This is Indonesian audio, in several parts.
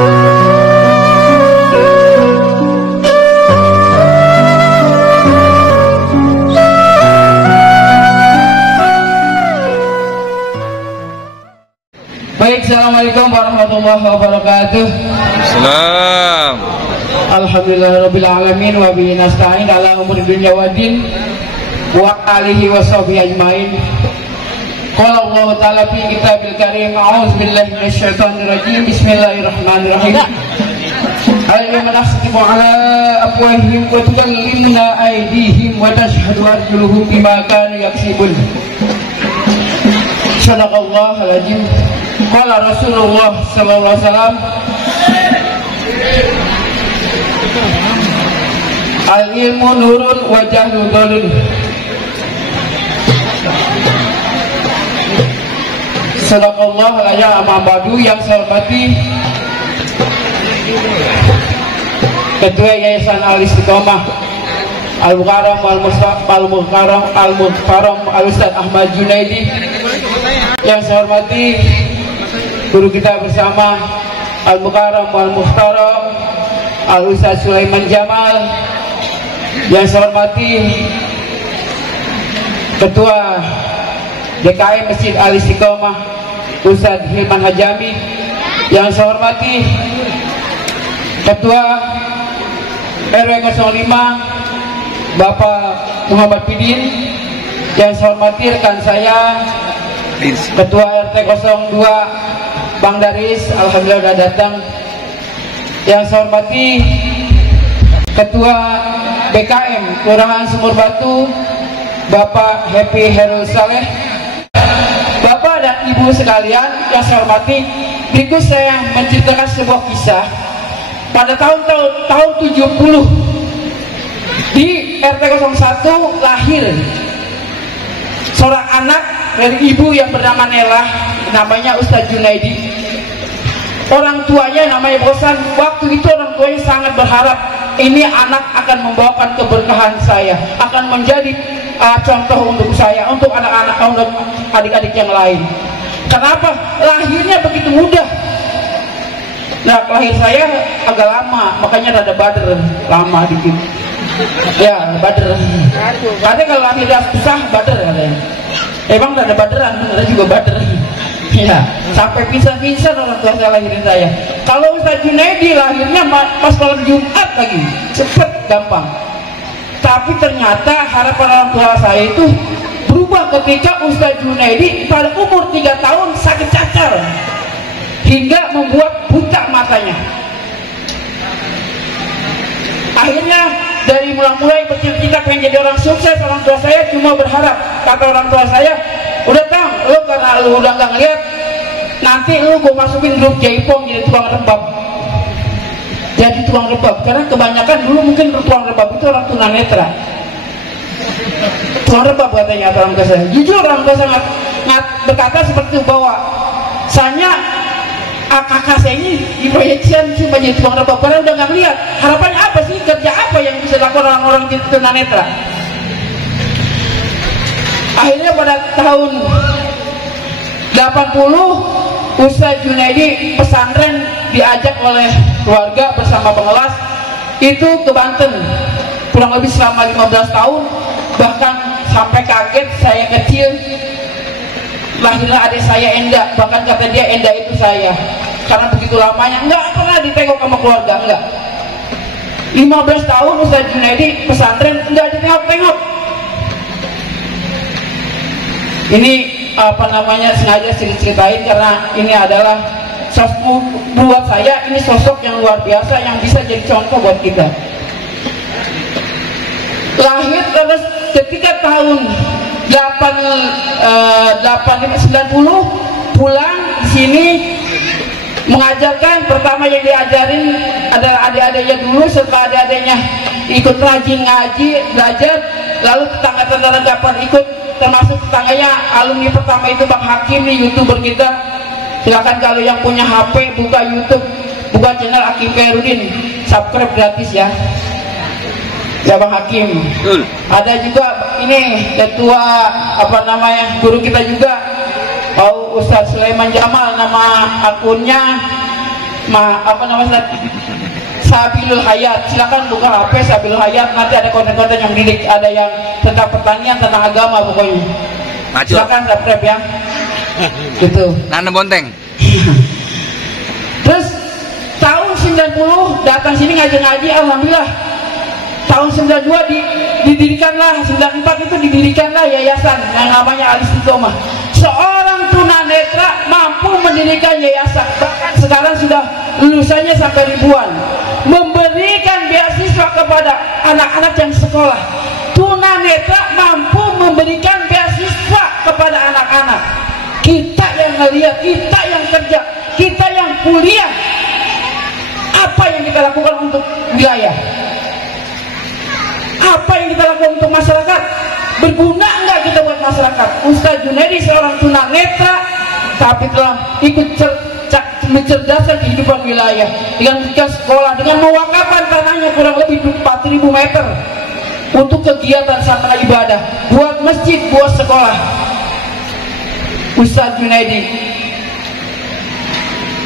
Baik, assalamualaikum warahmatullahi wabarakatuh. Salam. Alhamdulillahirabbil alamin wa bihi nasta'in ala umuri dunya waddin wa alihi wa sahbihi ajmain. Qala Allah ta'ala fi kitabil karim, a'udzu billahi minasyaitonir rajim. Bismillahirrahmanirrahim. Al-yawma nakhtimu ala afwahihim wa tukallimuna aydihim wa tashhadu arjuluhum bima kanu yaksibun. Shadaqallahul azim. Qala Rasulullah sallallahu alaihi wasallam, al-ilmu nurun wa jahlu dhulun. Sadaqallahu alaihi ba'du. Yang saya hormati Ketua Yayasan Al-Istiqomah Al-Mukarram Al-Ustaz Ahmad Junaidi. Yang saya hormati guru kita bersama Al-Mukarram Al-Muhtaram Al-Ustaz Sulaiman Jamal. Yang saya hormati Ketua DKM Masjid Al-Istiqomah Ustaz Hilman Hajami. Yang saya hormati Ketua RW 05 Bapak Muhammad Pidin. Yang saya hormati rekan saya Ketua RT 02 Bang Daris, alhamdulillah sudah datang. Yang saya hormati Ketua BKM Kelurahan Sumur Batu Bapak Happy Herul Saleh. Bapak dan Ibu sekalian yang saya hormati, berikut saya menceritakan sebuah kisah. Pada tahun 70 di RT 01 lahir seorang anak dari ibu yang bernama Nela, namanya Ustaz Junaidi. Orang tuanya namanya Bosan. Waktu itu orang tuanya sangat berharap ini anak akan membawakan keberkahan saya, akan menjadi contoh untuk saya, untuk anak-anak, untuk adik-adik yang lain. Kenapa? Lahirnya begitu mudah. Nah, lahir saya agak lama, makanya rada bader, lama dikit. Ya, bader. Katanya kalau lahirnya susah, bader katanya. Emang rada baderan, bener juga bader. Ya, sampai pisah-pisah orang tua saya lahirin saya. Kalau Ustaz Junaidi lahirnya pas malam Jumat lagi, cepet, gampang. Tapi ternyata harapan orang tua saya itu berubah ketika Ustaz Junaidi pada umur 3 tahun sakit cacar hingga membuat buta matanya. Akhirnya dari mulai bercita-cita pengen jadi orang sukses, orang tua saya cuma berharap, kata orang tua saya, udah Tang, lu karena lu udah nggak ngeliat, nanti lu gue masukin grup Jaipong jadi tukang rebab. Jadi tukang rebab, karena kebanyakan dulu mungkin tukang rebab itu orang tunanetra. Tukang rebab katanya orang tua saya. Jujur orang tua saya berkata seperti itu, bahwa saya kakak saya ini diproyeksikan cuma jadi tukang rebab karena udah nggak ngeliat. Harapannya apa sih, kerja apa yang bisa dilakukan orang-orang tunanetra? Akhirnya pada tahun 80 Ustaz Junaidi pesantren diajak oleh keluarga bersama pengelas itu ke Banten, kurang lebih selama 15 tahun. Bahkan sampai kaget saya kecil, lahirlah adik saya Enda, bahkan kata dia Enda itu saya, karena begitu lamanya nggak pernah ditengok sama keluarga. Enggak, 15 tahun Ustaz Junaidi pesantren nggak ditengok-tengok. Ini apa namanya, sengaja ceritain karena ini adalah buat saya ini sosok yang luar biasa yang bisa jadi contoh buat kita. Lahir terus ketika tahun 90 pulang di sini mengajarkan. Pertama yang diajarin adalah adik-adiknya dulu, setelah adik-adiknya ikut rajin ngaji belajar, lalu tetangga-tetangga dapat ikut, termasuk tetangganya alumni pertama itu Bang Hakim nih, YouTuber kita. Silakan kalau yang punya HP buka YouTube, buka channel Hakim Ferudin, subscribe gratis ya. Ya Bang Hakim. Ada juga ini ketua apa namanya, guru kita juga, Ustaz Sulaiman Jamal nama akunnya. apa namanya, Sabilul Hayat. Silakan buka HP Sabilul Hayat, nanti ada konten-konten yang didik, ada yang tentang pertanian, tentang agama pokoknya. Silakan subscribe ya. Gitu. Nanam bonteng. Terus tahun 90 datang sini ngaji-ngaji, alhamdulillah. Tahun 92 didirikanlah, 94 itu didirikanlah yayasan yang namanya Al Istiqomah. Seorang tunanetra mampu mendirikan yayasan, bahkan sekarang sudah lulusannya sampai ribuan, memberikan beasiswa kepada anak-anak yang sekolah. Tunanetra mampu memberikan beasiswa kepada anak-anak. Kita yang ngelihat, kita yang kerja, kita yang kuliah, apa yang kita lakukan untuk wilayah? Apa yang kita lakukan untuk masyarakat? Berguna enggak kita buat masyarakat? Ustaz Junaidi seorang tunanetra, tapi telah ikut mencerdaskan kehidupan wilayah dengan sekolah, dengan mewakafkan tanahnya kurang lebih 4.000 meter untuk kegiatan sarana ibadah, buat masjid, buat sekolah. Ustaz Junaidi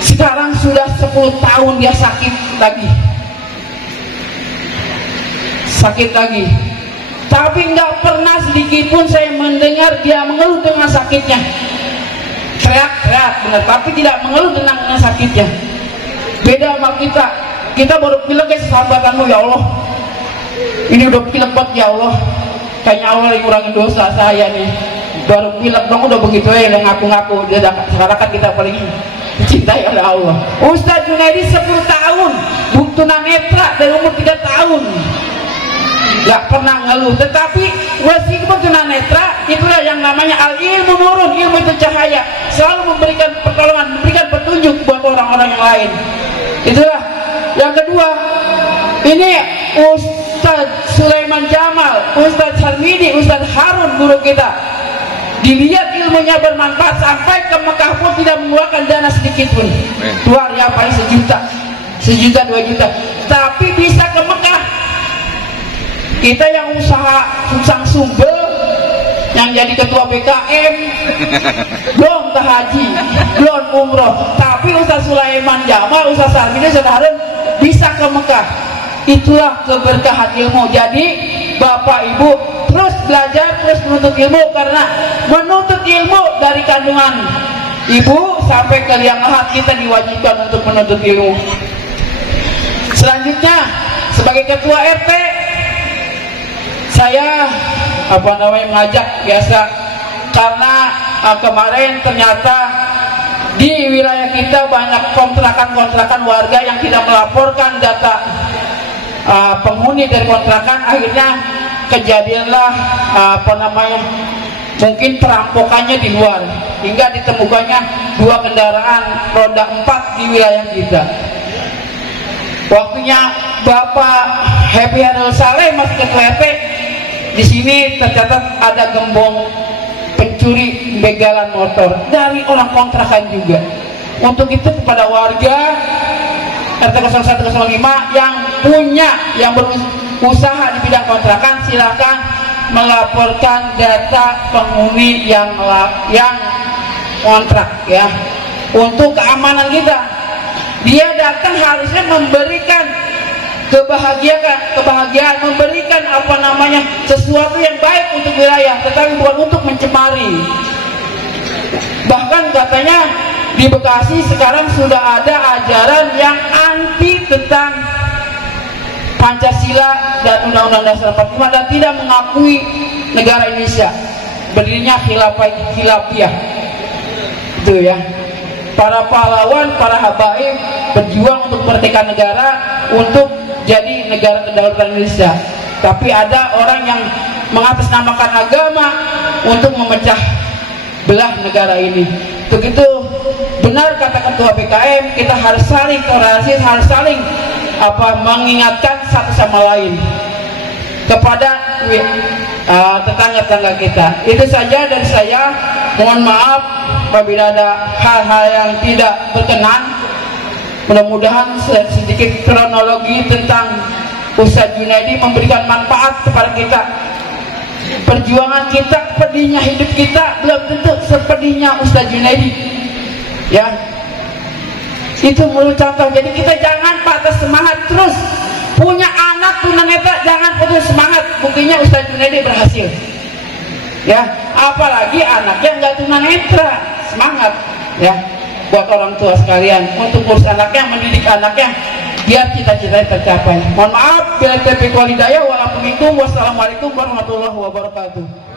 sekarang sudah 10 tahun dia sakit lagi, tapi nggak pernah sedikit pun saya mendengar dia mengeluh dengan sakitnya. Teriak-teriak benar, tapi tidak mengeluh dengan sakitnya. Beda sama kita baru pilek guys, sahabatanmu ya Allah, ini udah pilek banget ya Allah, kayaknya Allah lagi kurangin dosa saya nih, baru pilek dong udah begitu ya, ngaku-ngaku. Sekarang kan kita paling dicintai oleh Allah. Ustaz Junaidi 10 tahun tunanetra dari umur 3 tahun gak pernah ngeluh, tetapi meskipun tunanetra, itulah yang namanya al-ilmu nurun, ilmu itu cahaya, selalu memberikan pertolongan, memberikan petunjuk buat orang-orang yang lain. Itulah yang kedua. Ini Ustaz Sulaiman Jamal, Ustaz Harmidi, Ustaz Harun, guru kita, dilihat ilmunya bermanfaat, sampai ke Mekah pun tidak mengeluarkan dana sedikit pun. Keluar ya paling sejuta 2 juta, tapi bisa ke Mekah. Kita yang usaha susang sumbel, yang jadi ketua BKM, belum ke haji, belum umroh, tapi Ustaz Sulaiman Jamal, Ustaz Sarmini, Ustaz Harun bisa ke Mekah. Itulah keberkahan ilmu. Jadi Bapak Ibu terus belajar, terus menuntut ilmu, karena menuntut ilmu dari kandungan ibu sampai ke liang lahat kita diwajibkan untuk menuntut ilmu. Selanjutnya sebagai ketua RT, saya mengajak biasa, karena kemarin ternyata di wilayah kita banyak kontrakan-kontrakan warga yang tidak melaporkan data penghuni dari kontrakan. Akhirnya kejadianlah mungkin perampokannya di luar, hingga ditemukannya 2 kendaraan roda 4 di wilayah kita. Waktunya Bapak Happy Hanul Saleh masih ketua RT, di sini tercatat ada gembong pencuri begalan motor dari orang kontrakan juga. Untuk itu kepada warga RT 0105 yang berusaha di bidang kontrakan, silakan melaporkan data penghuni yang kontrak ya, untuk keamanan kita. Dia datang harusnya memberikan kebahagiaan, memberikan sesuatu yang baik untuk wilayah, tetapi bukan untuk mencemari. Bahkan katanya di Bekasi sekarang sudah ada ajaran yang anti tentang Pancasila dan Undang-Undang Dasar 45 dan tidak mengakui negara Indonesia, berdirinya khilafiyah. Itu ya. Para pahlawan, para habaib berjuang untuk kemerdekaan negara, untuk jadi negara kedaulatan Indonesia. Tapi ada orang yang mengatasnamakan agama untuk memecah belah negara ini. Begitu benar kata ketua BKM, kita harus saling toleransi, harus saling mengingatkan satu sama lain kepada tetangga-tetangga kita. Itu saja dari saya. Mohon maaf apabila ada hal-hal yang tidak berkenan. Mudah-mudahan sedikit kronologi tentang Ustaz Junaidi memberikan manfaat kepada kita. Perjuangan kita, pedihnya hidup kita belum tentu sepedihnya Ustaz Junaidi. Ya, Itu menurut contoh. Jadi kita jangan patah semangat terus. Punya anak tunanetra jangan putus semangat. Buktinya Ustaz Junaidi berhasil. Ya, apalagi anak yang nggak tunanetra, semangat. Ya, buat orang tua sekalian untuk urus anaknya, mendidik anaknya, biar cita-citanya tercapai. Mohon maaf, bila taufiq wal hidayah. Wassalamualaikum warahmatullahi wabarakatuh.